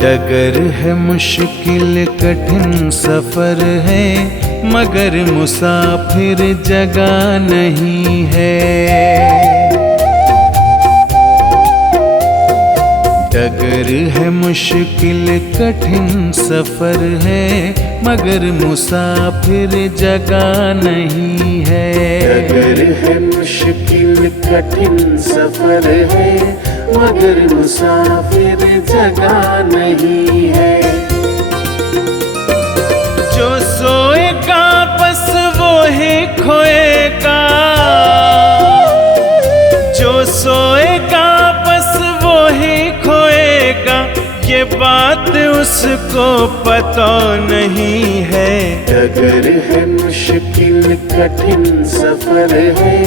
डगर है मुश्किल कठिन सफर है, मगर मुसाफिर जगह नहीं है। डगर है मुश्किल कठिन सफर है, मगर मुसाफिर जगह नहीं है। डगर है मुश्किल कठिन सफर है, मगर मुसाफिर जगह नहीं है। जो सोएगा बस वो ही खोएगा, जो सोएगा बस वो ही खोएगा, ये बात उसको पता नहीं है। डगर है मुश्किल कठिन सफर है,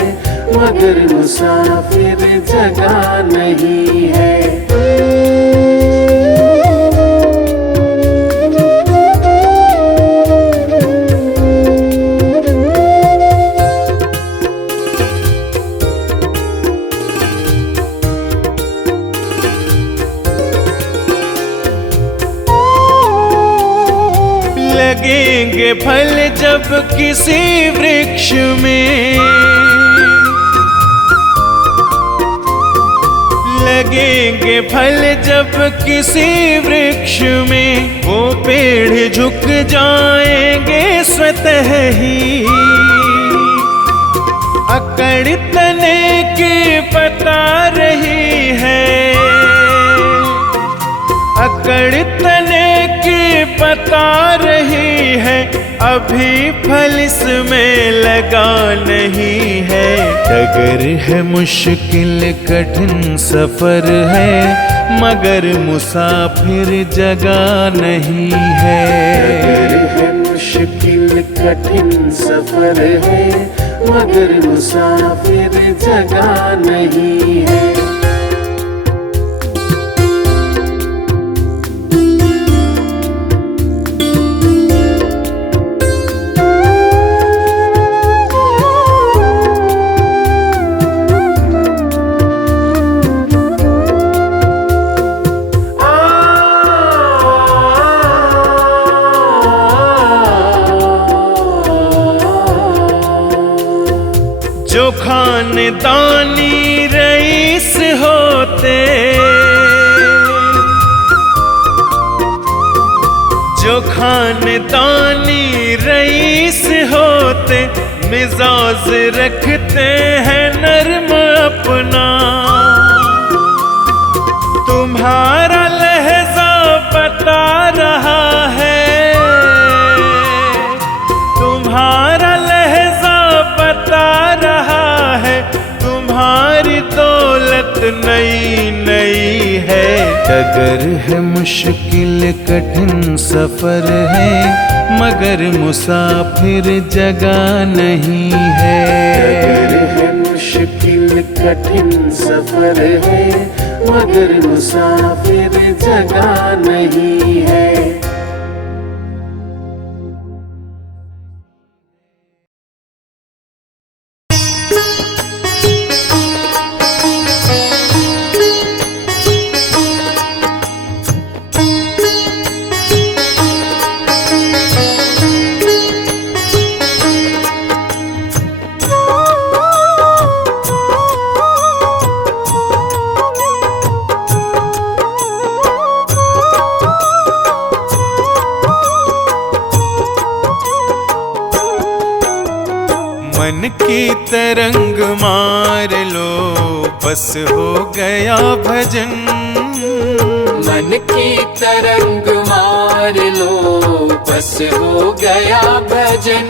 मगर मुसाफिर जगह नहीं है। लगेंगे फल जब किसी वृक्ष में, लगेंगे फल जब किसी वृक्ष में, वो पेड़ झुक जाएंगे स्वतः ही। अकड़ तने की बता रही है, अकड़ तने की बता रही है, अभी फल इसमें लगा नहीं है। डगर है मुश्किल कठिन सफर है, मगर मुसाफिर जगह नहीं है। डगर है मुश्किल कठिन सफर है, मगर मुसाफिर जगह नहीं है। जो खानदानी रईस होते, जो खानदानी रईस होते, मिजाज रखते हैं नर्म अपना। तुम्हारा लहजा बता रहा है, तुम्हारा लहजा बता रहा है, तुम्हारी दौलत नई नई है। डगर है मुश्किल कठिन सफर है, मगर मुसाफिर जगह नहीं है। डगर है मुश्किल कठिन सफर है, मगर मुसाफिर जगह नहीं है। मन की तरंग मार लो, बस हो गया भजन। मन की तरंग मार लो, बस हो गया भजन।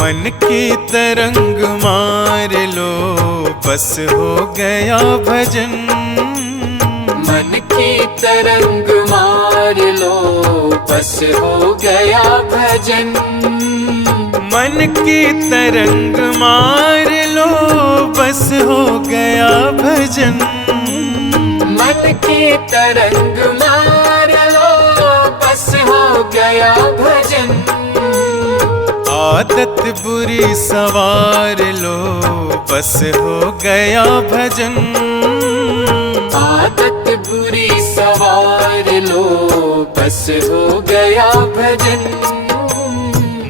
मन की तरंग मार लो, बस हो गया भजन। मन की तरंग मार लो, बस हो गया भजन। मन की तरंग मार लो, बस हो गया भजन। मन की तरंग मार लो, बस हो गया भजन। आदत बुरी सवार लो, बस हो गया भजन। आदत बुरी सवार मार लो बस हो गया भजन।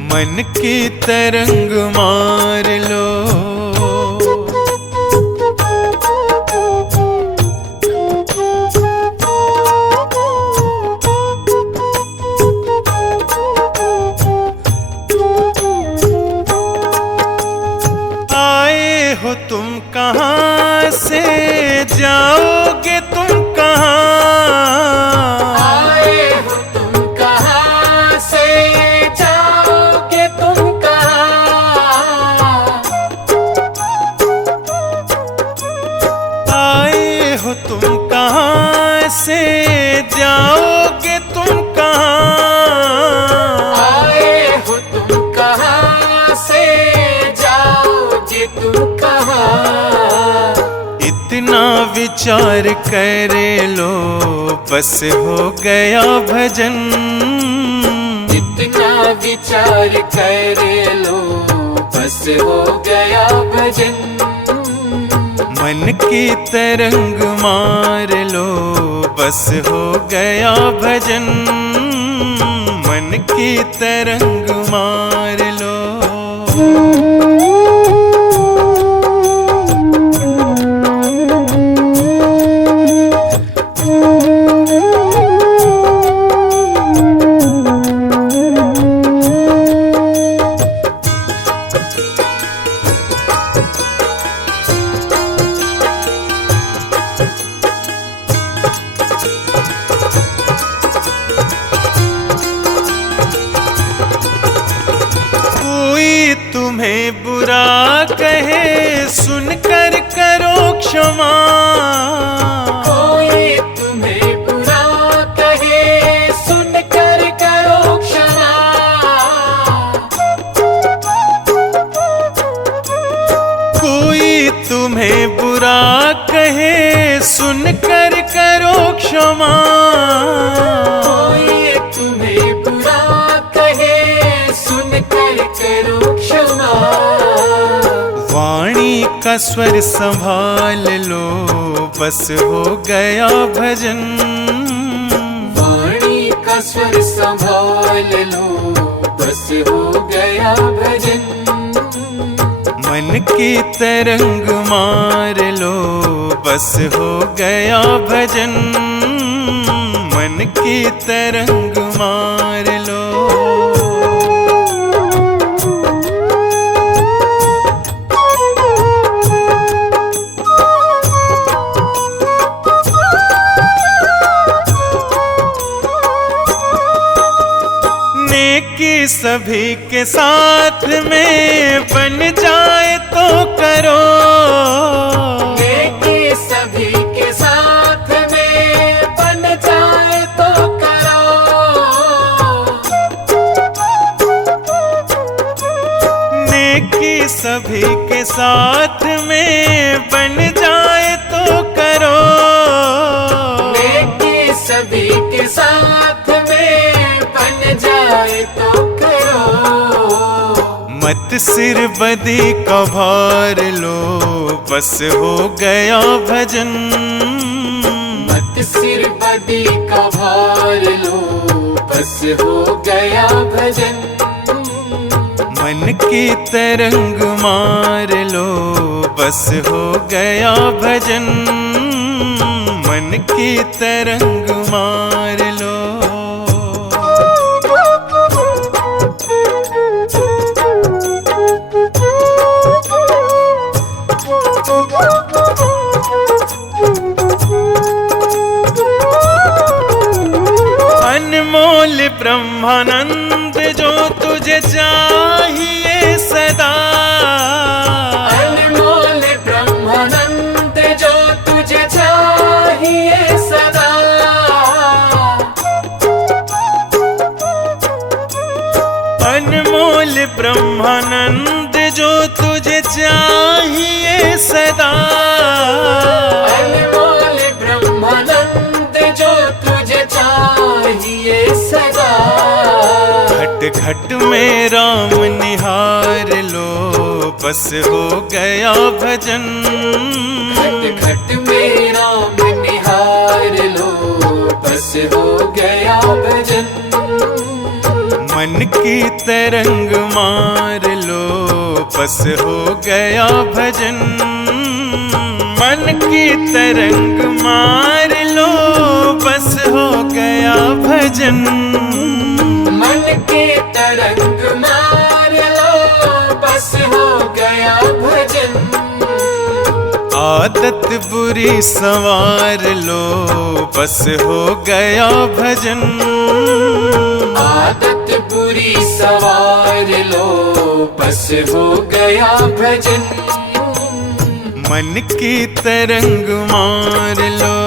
मन की तरंग मार लो। आए हो तुम कहाँ से, जाओगे तुम कहाँ? आए हो तुम कहाँ से, जाओगे तुम कहाँ? आए हो तुम कहाँ से, जाओगे तुम कहाँ? आए हो तुम कहाँ से, जाओगे तुम कहाँ? इतना विचार करे लो बस हो गया भजन। इतना विचार कर लो बस हो गया भजन। मन की तरंग मार लो बस हो गया भजन। मन की तरंग मार लो। कोई तुम्हें बुरा कहे सुनकर करो क्षमा। कोई तुम्हें बुरा कहे सुनकर करो क्षमा। कोई तुम्हें बुरा कहे सुनकर करो क्षमा। कोई तुम्हें बुरा कहे सुनकर करो क्षमा। वाणी का स्वर संभाल लो बस हो गया भजन। वाणी का स्वर संभाल लो बस हो गया भजन। मन की तरंग मार लो बस हो गया भजन। मन की तरंग मार लो। नेकी सभी के साथ में बन जाए तो करो। नेकी सभी के साथ में बन जाए तो करो। नेकी सभी के साथ में बन जाए तो करो। नेकी सभी के साथ में बन जाए तो करो। मत सिर बदी का भार लो बस हो गया भजन। मत सिर बदी का भार लो बस हो गया भजन। मन की तरंग मार लो बस हो गया भजन। मन की तरंग मार लो। अनमोल ब्रह्मानंद जो तुझे चाहिए सदा। अनमोल ब्रह्मानंद जो तुझे चाहिए सदा। अनमोल ब्रह्मानंद जो तुझे चाहिए सदा। अनमोल ब्रह्मानंद जो तुझे चाहिए सदा। घट घट में राम निहार लो बस हो गया भजन। घट घट में राम निहार लो बस बस हो गया भजन। मन की तरंग मार लो बस हो गया भजन। मन की तरंग मार लो बस हो गया भजन। मन के तरंग मार लो बस हो गया भजन। आदत बुरी संवार लो बस हो गया भजन। आदत बुरी सवार लो बस हो गया भजन। मन की तरंग मार लो।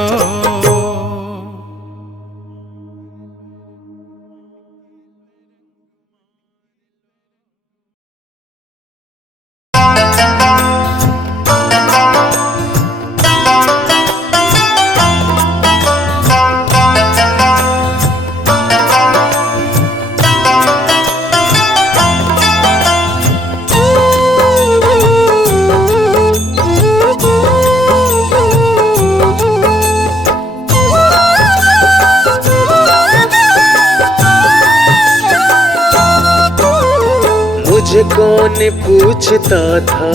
मुझे कौन पूछता था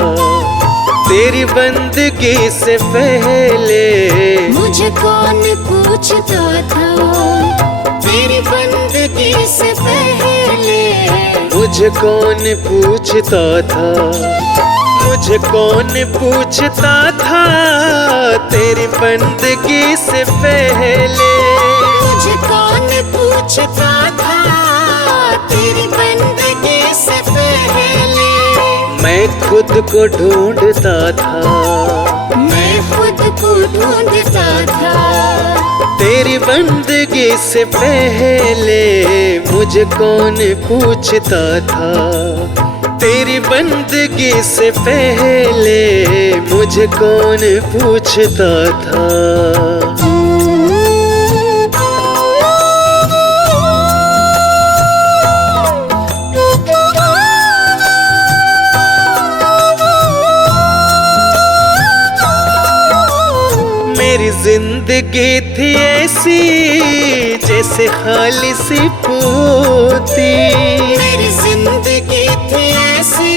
तेरी बंदगी से पहले। मुझे कौन पूछता था तेरी बंदगी से पहले। मुझे कौन पूछता था, मुझे कौन पूछता था तेरी बंदगी से पहले। मुझे कौन पूछता था तेरी बंदगी से पहले। मैं खुद को ढूंढता था, मैं खुद को ढूंढता था तेरी बंदगी से पहले। मुझे कौन पूछता था तेरी बंदगी से पहले। मुझे कौन पूछता था। मेरी जिंदगी थी ऐसी जैसे खाली सी पोती। मेरी जिंदगी थी ऐसी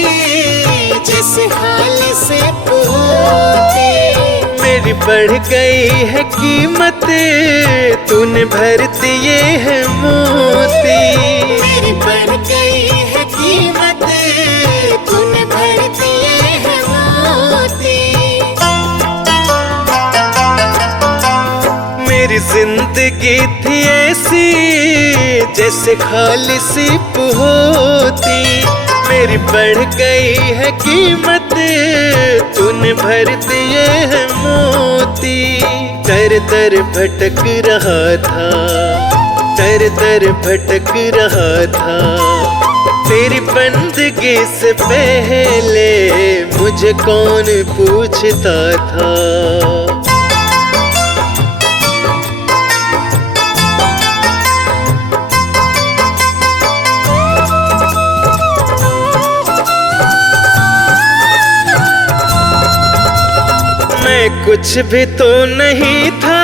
जैसे खाली से पोती। मेरी बढ़ गई है कीमत तूने भर दिए है मोती। मेरी बढ़ गई है कीमत तूने भर दिए है मोती। मेरी जिंदगी थी ऐसी जैसे खाली सी होती। मेरी बढ़ गई है कीमत तूने भर दिए है मोती। दर दर भटक रहा था, दर दर भटक रहा था तेरी बंदगी से पहले। मुझे कौन पूछता था। मैं कुछ भी तो नहीं था,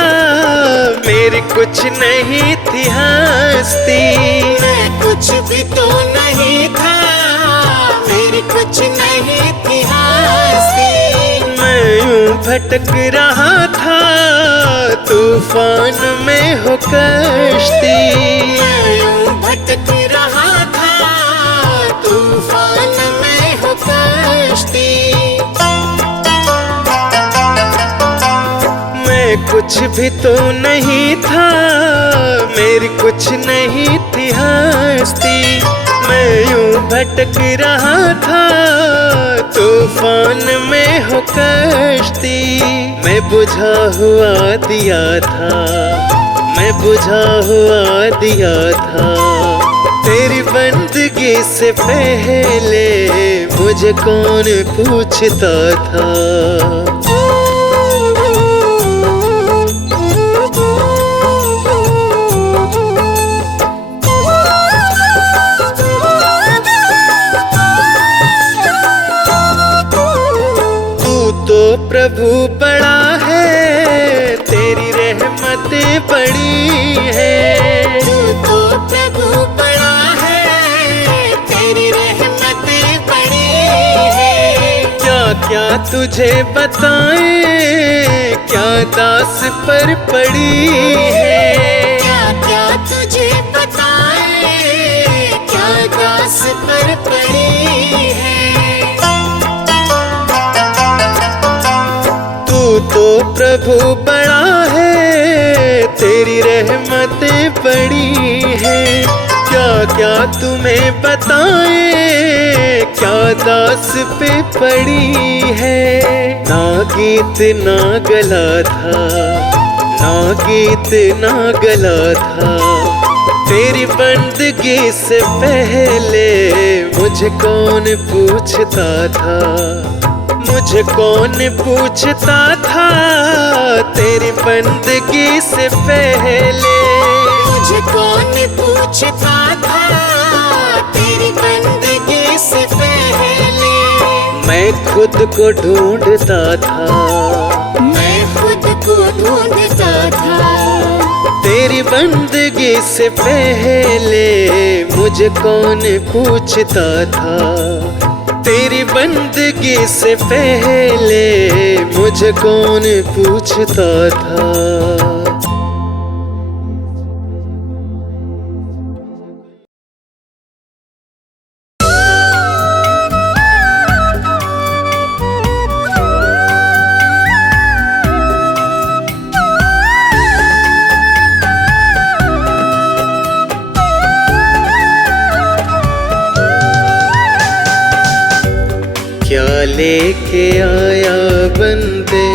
मेरी कुछ नहीं थी हस्ती। मैं कुछ भी तो नहीं था, मेरी कुछ नहीं थी हस्ती। मैं यूं भटक रहा था तूफान में हो कश्ती। मैं यूं भटक रहा था तूफान में हो कश्ती। मैं कुछ भी तो नहीं था, मेरी कुछ नहीं थी हस्ती। मैं यूं भटक रहा था तूफान में हो कश्ती। मैं बुझा हुआ दिया था, मैं बुझा हुआ दिया था तेरी बंदगी से पहले। मुझे कौन पूछता था। प्रभु बड़ा है तेरी रहमत बड़ी है। तू तो प्रभु बड़ा है, तेरी रहमतें बड़ी है। क्या क्या तुझे बताएं, क्या दास पर पड़ी है। क्या क्या तुझे बताए, क्या दास पर पड़ी है। तू तो प्रभु बड़ा है, तेरी रहमतें बड़ी है। क्या क्या तुम्हें बताएं, क्या दास पे पड़ी है। ना गीत ना गला था, ना गीत ना गला था, तेरी बंदगी से पहले मुझे कौन पूछता था। मुझे कौन पूछता था, तेरी बंदगी से पहले। मुझे कौन पूछता था, तेरी बंदगी से पहले। मैं खुद को ढूंढता था, मैं खुद को ढूंढता था। तेरी बंदगी से पहले मुझे कौन पूछता था। तेरी बंदगी से पहले मुझे कौन पूछता था। क्या लेके आया बंदे,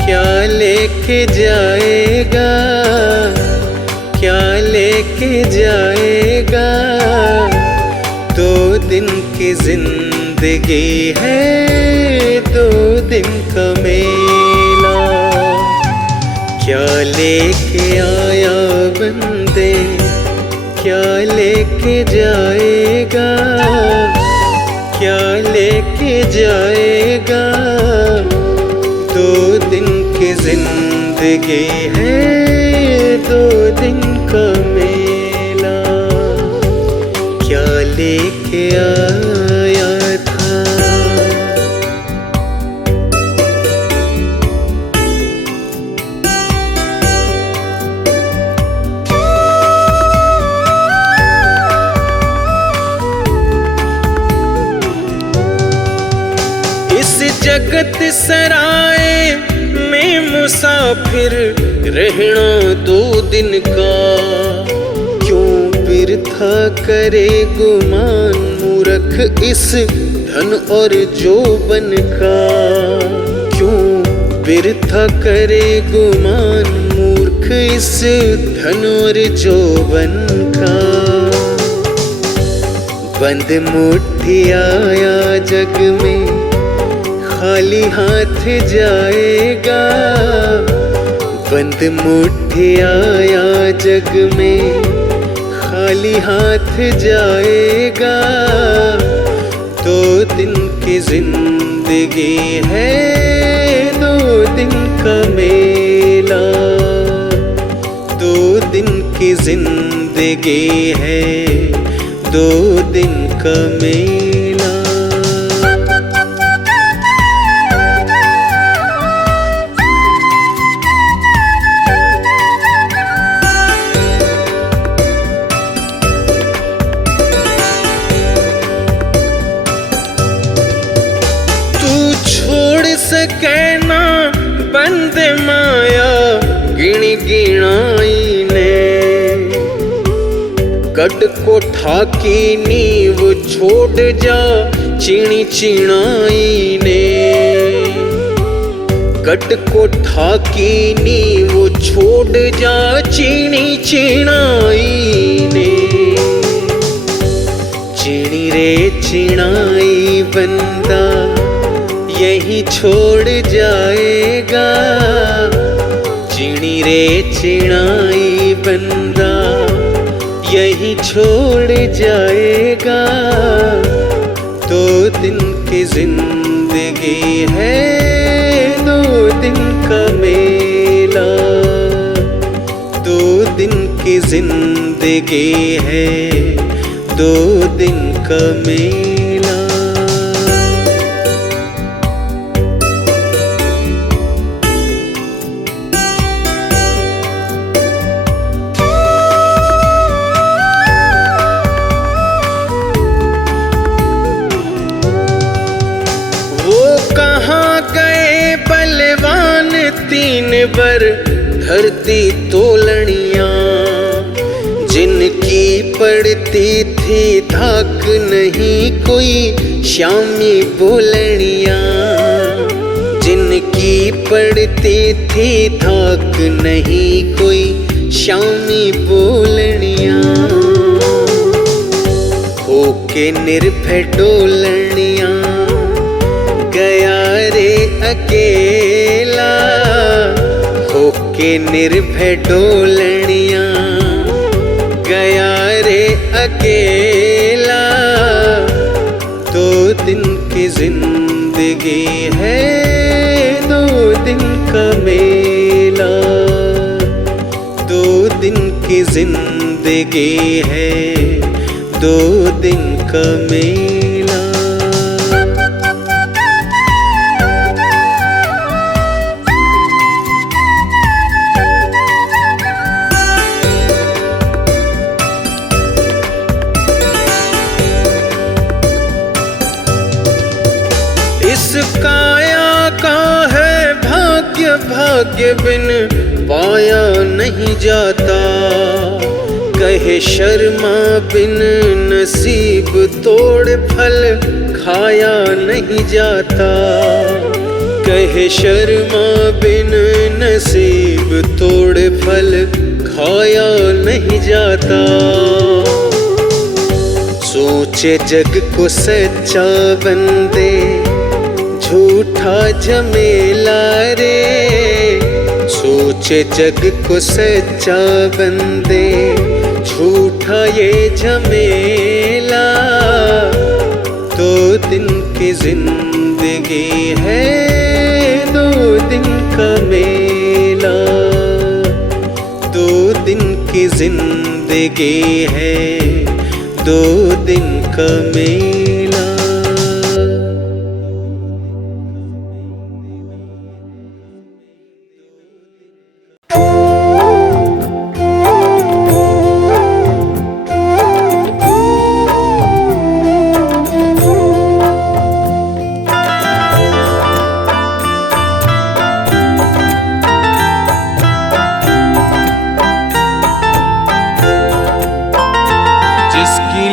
क्या लेके जाएगा, क्या लेके जाएगा। 2 दिन की जिंदगी है, 2 दिन का मेला। क्या लेके आया बंदे, क्या लेके जाएगा, क्या लेके जाएगा। 2 दिन की जिंदगी है, 2 दिन का मेला। क्या लेके आया था। जगत सराय में मुसाफिर रहना 2 दिन का। क्यों बिरथा करे गुमान मूर्ख इस धन और जोबन का। क्यों बिरथा करे गुमान मूर्ख इस धन और जोबन का। बंद मुट्ठी आया जग में, खाली हाथ जाएगा। बंद मुट्ठी आया जग में, खाली हाथ जाएगा। 2 दिन की जिंदगी है, 2 दिन का मेला। 2 दिन की जिंदगी है, 2 दिन का मेला। कहना बंद माया गिण गिणाई ने। गढ़ को ठाकी नींव छोड़ जा चिणी चिणाई ने। गढ़ को ठाकी नींव छोड़ जा चिणी चिणाई ने। चिणी रे चिणाई बंदा यही छोड़ जाएगा। चिणी रे चिणाई बंदा यही छोड़ जाएगा। 2 दिन की जिंदगी है, 2 दिन का मेला। 2 दिन की जिंदगी है, 2 दिन का मेला। वो कहाँ गए बलवान 3 बर धरती तोलनियाँ, जिनकी पड़ती थी धाक नहीं कोई श्यामी बोलनियाँ, जिनकी पड़ती थी धाक नहीं कोई श्यामी बोलनियाँ, होके निर्भय डोलनियाँ गया रे अकेला, होके निर्भय डोलनियाँ गया रे अकेला। 2 दिन की जिंदगी है, 2 दिन का मेला, 2 दिन की जिंदगी है, 2 दिन का मेला। इस काया का है भाग्य, भाग्य बिन पाया नहीं जाता, कहे शर्मा बिन नसीब तोड़ फल खाया नहीं जाता, कहे शर्मा बिन नसीब तोड़ फल खाया नहीं जाता। सोचे जग को सच्चा बंदे झूठा झमेला रे, सोचे जग को सच्चा बंदे झूठा ये झमेला। 2 दिन की जिंदगी है, 2 दिन का मेला, 2 दिन की जिंदगी है, 2 दिन का मेला।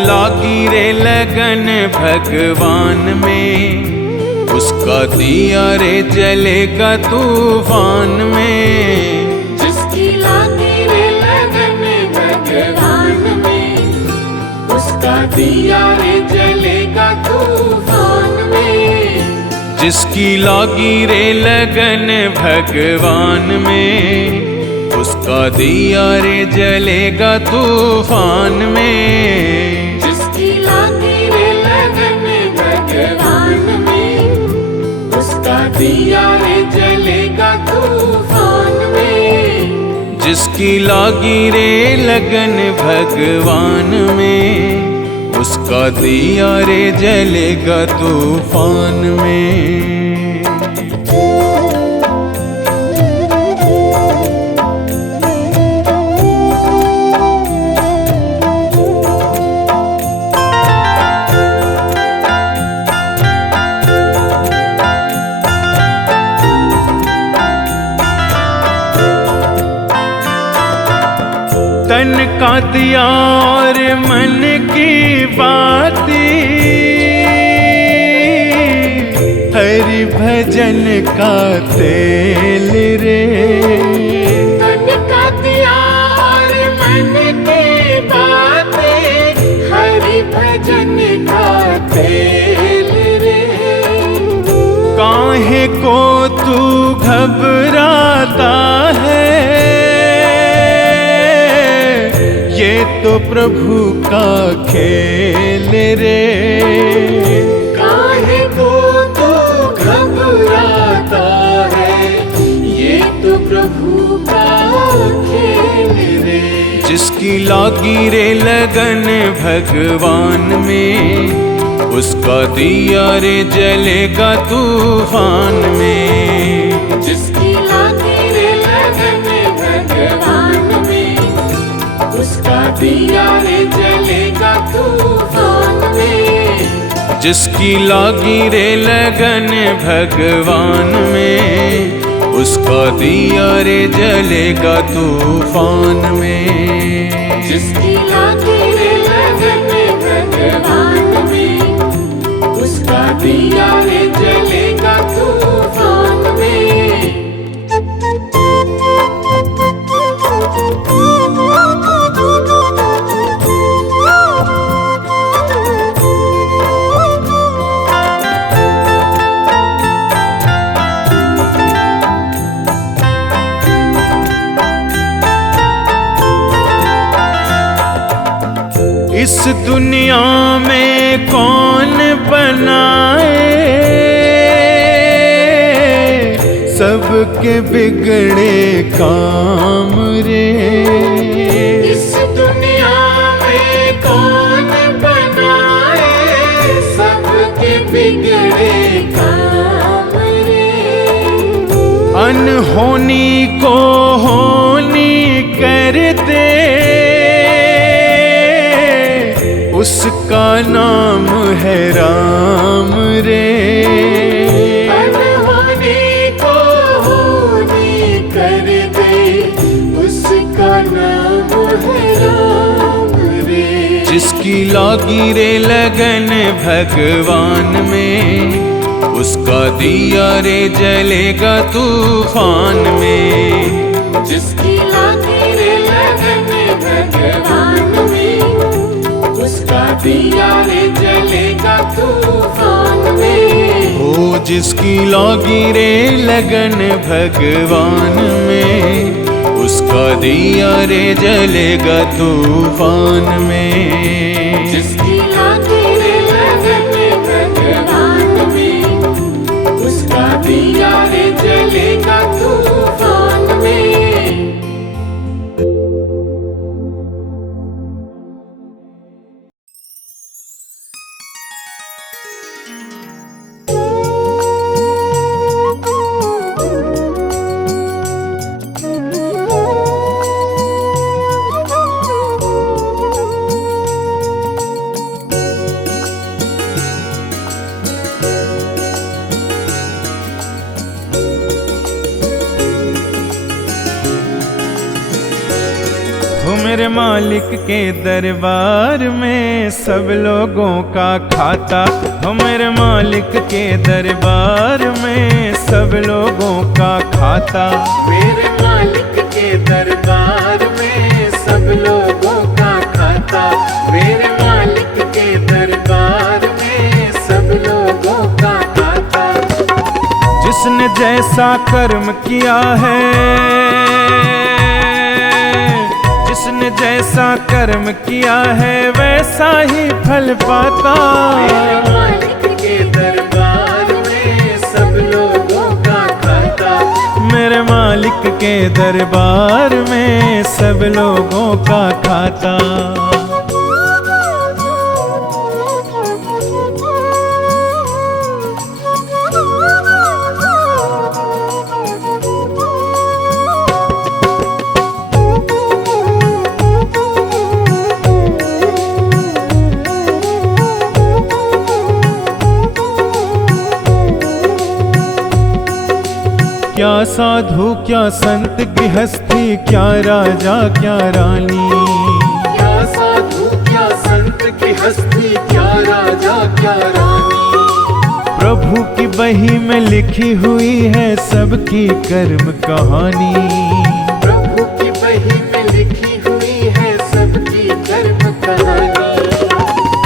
लागी रे लगन भगवान में, उसका दिया रे जलेगा तूफान में। जिसकी लागी रे लगन भगवान में, उसका दिया रे जलेगा तूफान में। जिसकी लागी रे लगन भगवान में, उसका दिया रे जलेगा तूफान में। जिसकी लागी रे लगन भगवान में, उसका दिया रे जलेगा तूफान में। जिसकी लागी रे लगन भगवान में, उसका दिया रे जलेगा तूफान में। तन का दिया और मन की बातें, हरि भजन का तेल रे। तन का दिया और मन की बातें, हरि भजन का तेल रे। काहे को तू घबराता है, ये तो प्रभु का खेल रे। काहे को तू घबराता है, ये तो प्रभु का खेल रे। जिसकी लागी रे लगन भगवान में, उसका दिया रे जलेगा तूफान में। जिसकी लागी रे लगन भगवान में, उसका दिया रे जलेगा तूफान में। जिसकी लागी रे लगन भगवान में, उसका दिया रे जलेगा तूफान में। जिसकी लागी रे लगन भगवान में, उसका दिया रे जलेगा तूफान में। इस दुनिया में कौन बनाए सबके बिगड़े काम रे। इस दुनिया में कौन बनाए सबके बिगड़े काम रे। अनहोनी को होनी कर दे, उसका नाम है राम रे। अनहोनी को होनी कर दे, उसका नाम है राम रे। जिसकी लागी रे लगन भगवान में, उसका दिया रे जलेगा तूफान में। जिसकी लागी रे लगन भगवान में, उसका दिया रे जलेगा तूफान में। ओ जिसकी लागी रे लगन भगवान में, उसका दिया रे जलेगा तूफान में। जिसकी लागी रे लगन भगवान में, उसका दिया रे जलेगा तूफान में। मेरे मालिक के दरबार में सब लोगों का खाता हो। मेरे मालिक के दरबार में सब लोगों का खाता। मेरे मालिक के दरबार में सब लोगों का खाता। मेरे मालिक के दरबार में सब लोगों का खाता। जिसने जैसा कर्म किया है, जिसने जैसा कर्म किया है वैसा ही फल पाता। मेरे मालिक के दरबार में सब लोगों का खाता। मेरे मालिक के दरबार में सब लोगों का खाता। क्या साधु क्या संत गृहस्थी, क्या राजा क्या रानी। क्या साधु क्या संत गृहस्थी, क्या राजा क्या रानी। प्रभु की बही में लिखी हुई है सबकी कर्म कहानी। प्रभु की बही में लिखी हुई है सबकी कर्म कहानी।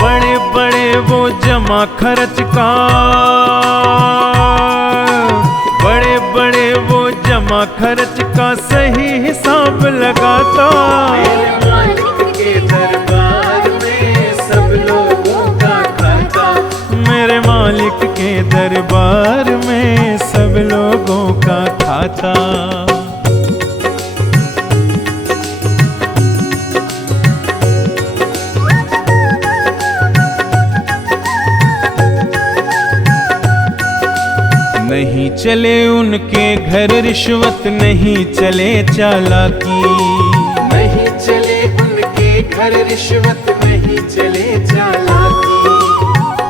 बड़े बड़े वो जमा खर्च का, बड़े बड़े वो जमा खर्च का सही हिसाब लगाता। मेरे मालिक के दरबार में सब लोगों का खाता। मेरे मालिक के दरबार में सब लोगों का खाता। चले उनके घर रिश्वत, नहीं चले चालाकी। नहीं चले उनके घर रिश्वत, नहीं चले चालाकी।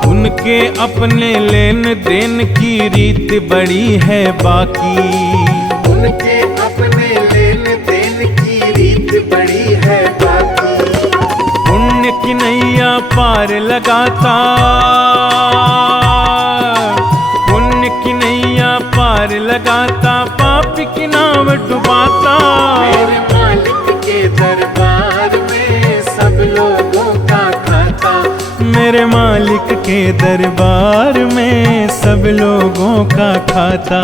उनके अपने लेन देन की रीत बड़ी है बाकी। उनके अपने लेन देन की रीत बड़ी है बाकी। पुण्य की नैया पार लगाता, पुण्य की नैया पार लगाता, पाप की नाव डुबाता। मेरे मालिक के दरबार में सब लोगों का खाता। मेरे मालिक के दरबार में सब लोगों का खाता।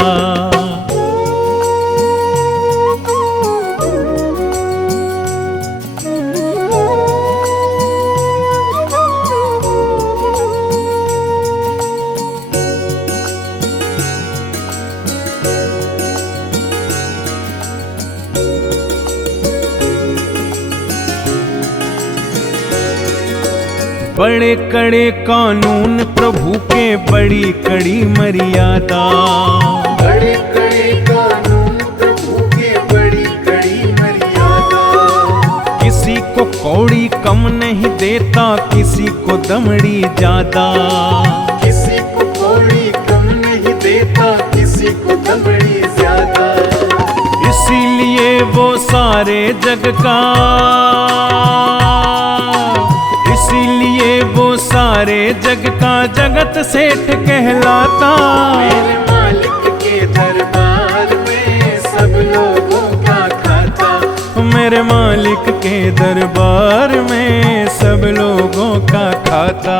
बड़े कड़े कानून प्रभु के, बड़ी कड़ी मर्यादा। बड़े कड़े कानून प्रभु के, बड़ी कड़ी मर्यादा। किसी को कौड़ी कम नहीं देता, किसी को दमड़ी ज्यादा। किसी को कौड़ी कम नहीं देता, किसी को दमड़ी ज्यादा। इसीलिए वो सारे जग का, इसीलिए वो सारे जग का जगत सेठ कहलाता। मेरे मालिक के दरबार में सब लोगों का खाता। मेरे मालिक के दरबार में सब लोगों का खाता।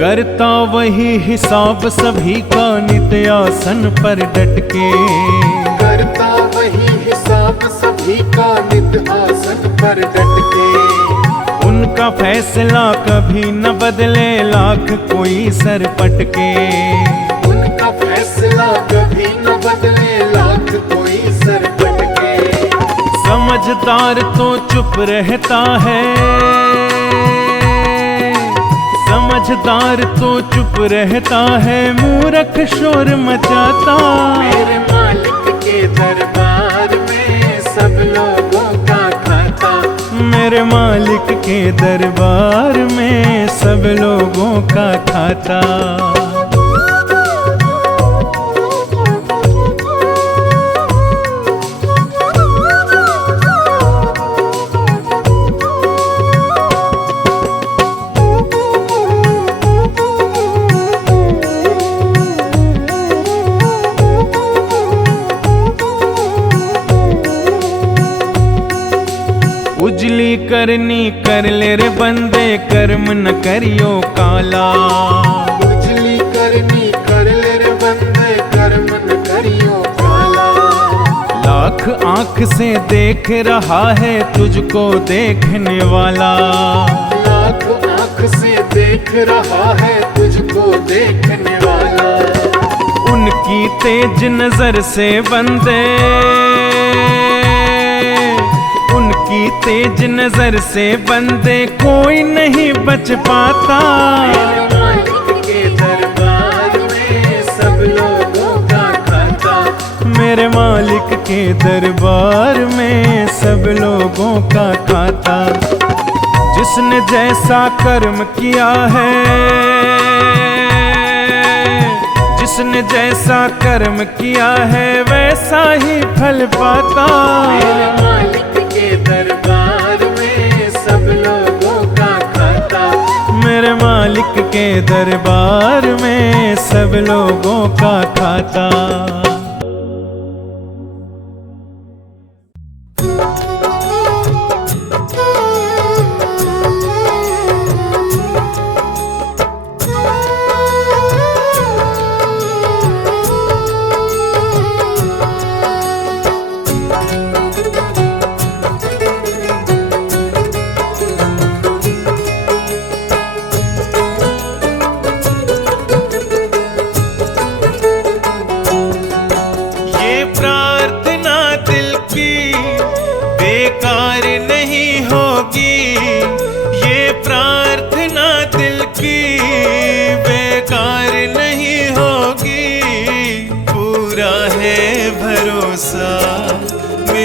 करता वही हिसाब सभी का, नित्य आसन पर डट के। करता वही हिसाब सभी का, नित्य आसन पर डट के। उनका फैसला कभी न बदले, लाख कोई सर पटके। उनका फैसला कभी न बदले, लाख कोई सर पटके। समझदार तो चुप रहता है, समझदार तो चुप रहता है, मूर्ख शोर मचाता। मेरे मालिक के दरबार में सब लोगों का खाता। मेरे मालिक के दरबार में सब लोगों का खाता। उजली करनी कर ले रे बंदे, कर्म न करियो काला। उजली करनी कर ले रे बंदे, कर्म न करियो काला। लाख आंख से देख रहा है तुझको देखने वाला। लाख आंख से देख रहा है तुझको देखने वाला। उनकी तेज नजर से बंदे, उनकी तेज नजर से बंदे कोई नहीं बच पाता। मेरे मालिक के दरबार में सब लोगों का खाता। मेरे मालिक के दरबार में सब लोगों का खाता। जिसने जैसा कर्म किया है, जिसने जैसा कर्म किया है, वैसा ही फल पाता। मेरे मालिक के दरबार में सब लोगों का खाता। मेरे मालिक के दरबार में सब लोगों का खाता।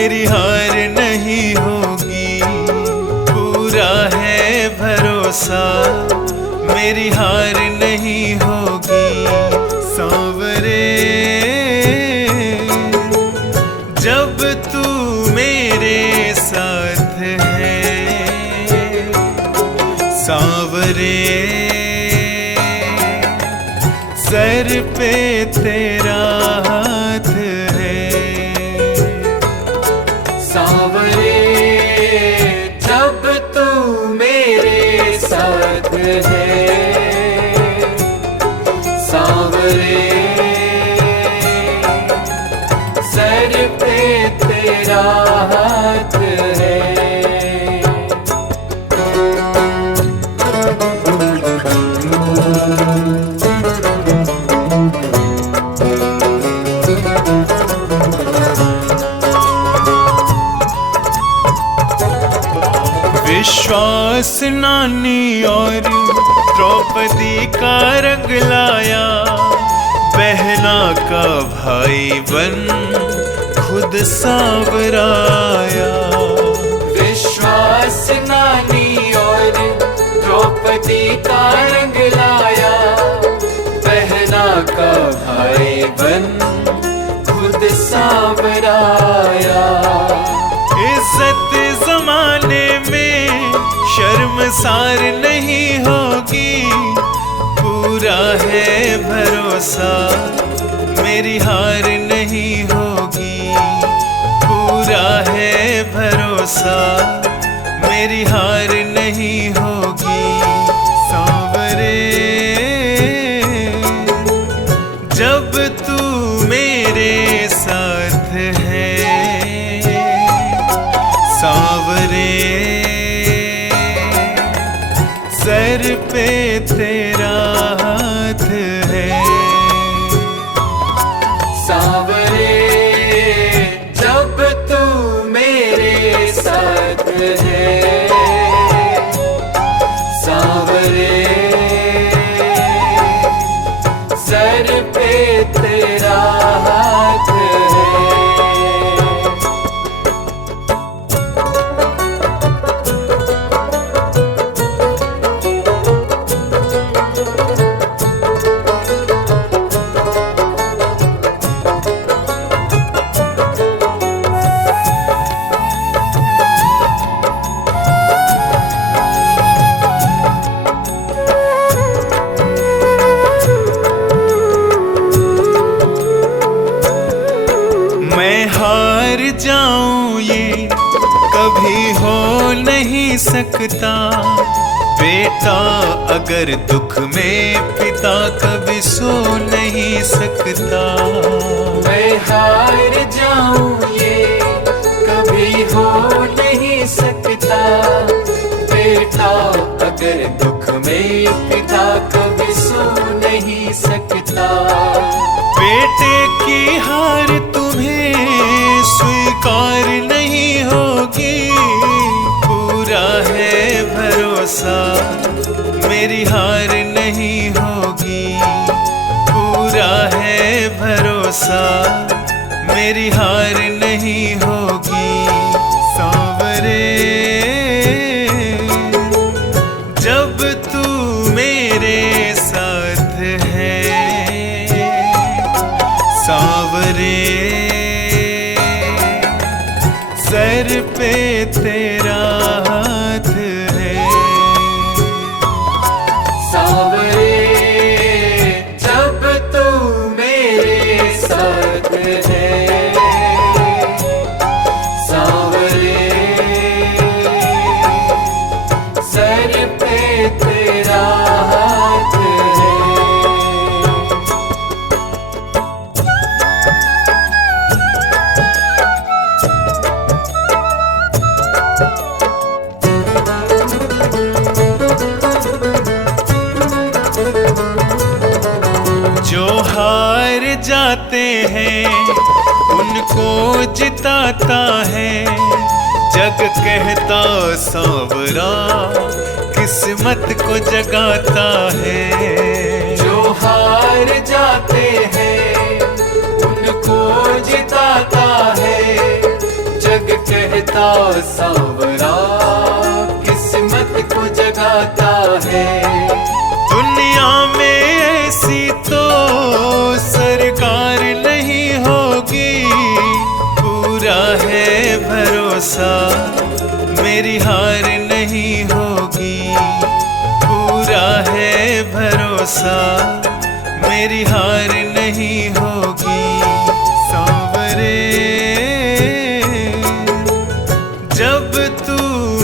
मेरी हार नहीं होगी, पूरा है भरोसा मेरी हार नहीं होगी। सांवरे जब तू मेरे साथ है, सांवरे सर पे तेरा हाथ है। सांवरे जब तू मेरे साथ है, सांवरे सर पे तेरा हाथ है। विश्वास नानी और द्रौपदी का रंग लाया, बहना का भाई बन खुद सांवराया। विश्वास नानी और द्रौपदी का रंग लाया, बहना का भाई बन खुद सांवराया। इज्जत जमाने में शर्मसार नहीं होगी, पूरा है भरोसा मेरी हार नहीं होगी, पूरा है भरोसा मेरी हार नहीं होगी। सांवरे जब तू मेरे साथ है, सांवरे सर पे तेरा हाथ है। सांवरे जब तू मेरे साथ है, सांवरे सर पे तेरा हाथ है। मैं हार जाऊं ये कभी हो नहीं सकता, बेटा अगर दुख में पिता कभी सो नहीं सकता। मैं हार जाऊं ये कभी हो नहीं सकता, बेटा अगर दुख में पिता कभी सो नहीं सकता। बेटे की हार तुम्हें स्वीकार नहीं होगी, पूरा है भरोसा मेरी हार नहीं होगी, पूरा है भरोसा मेरी हार नहीं होगी। सांवरे जब तू मेरे साथ है, सांवरे सर पे तेरा हाथ है। सांवरे जब तू मेरे साथ है, सांवरे सर पे तेरा हाथ है। जो हार जाते हैं उनको जिताता है, जग कहता सांवरा किस्मत को जगाता है। जो हार जाते हैं उनको जिताता है, जग सांवरा किस्मत को जगाता है। दुनिया में ऐसी तो सरकार नहीं होगी, पूरा है भरोसा मेरी हार नहीं होगी, पूरा है भरोसा मेरी हार नहीं होगी। सांवरे जब तू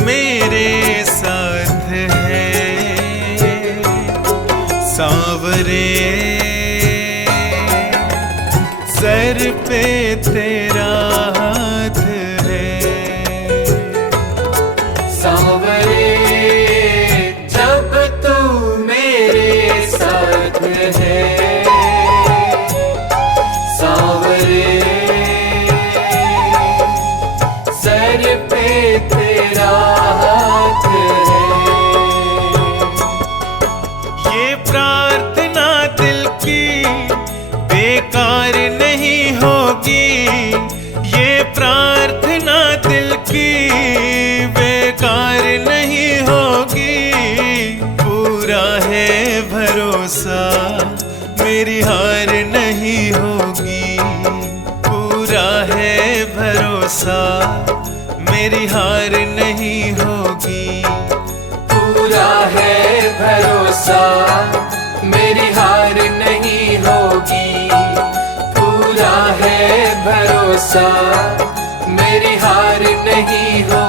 मेरे साथ है, सांवरे सर पे तेरा हाथ है। सांवरे जब तू मेरे साथ है, सांवरे सर पे तेरा हाथ है। ये प्रार्थना दिल की बेकार नहीं होगी, ये प्रार्थना दिल की बेकार नहीं होगी, पूरा है भरोसा मेरी हार नहीं होगी, पूरा है भरोसा मेरी हार नहीं होगी, पूरा है भरोसा मेरी हार नहीं होगी, पूरा है भरोसा मेरी हार नहीं होगी।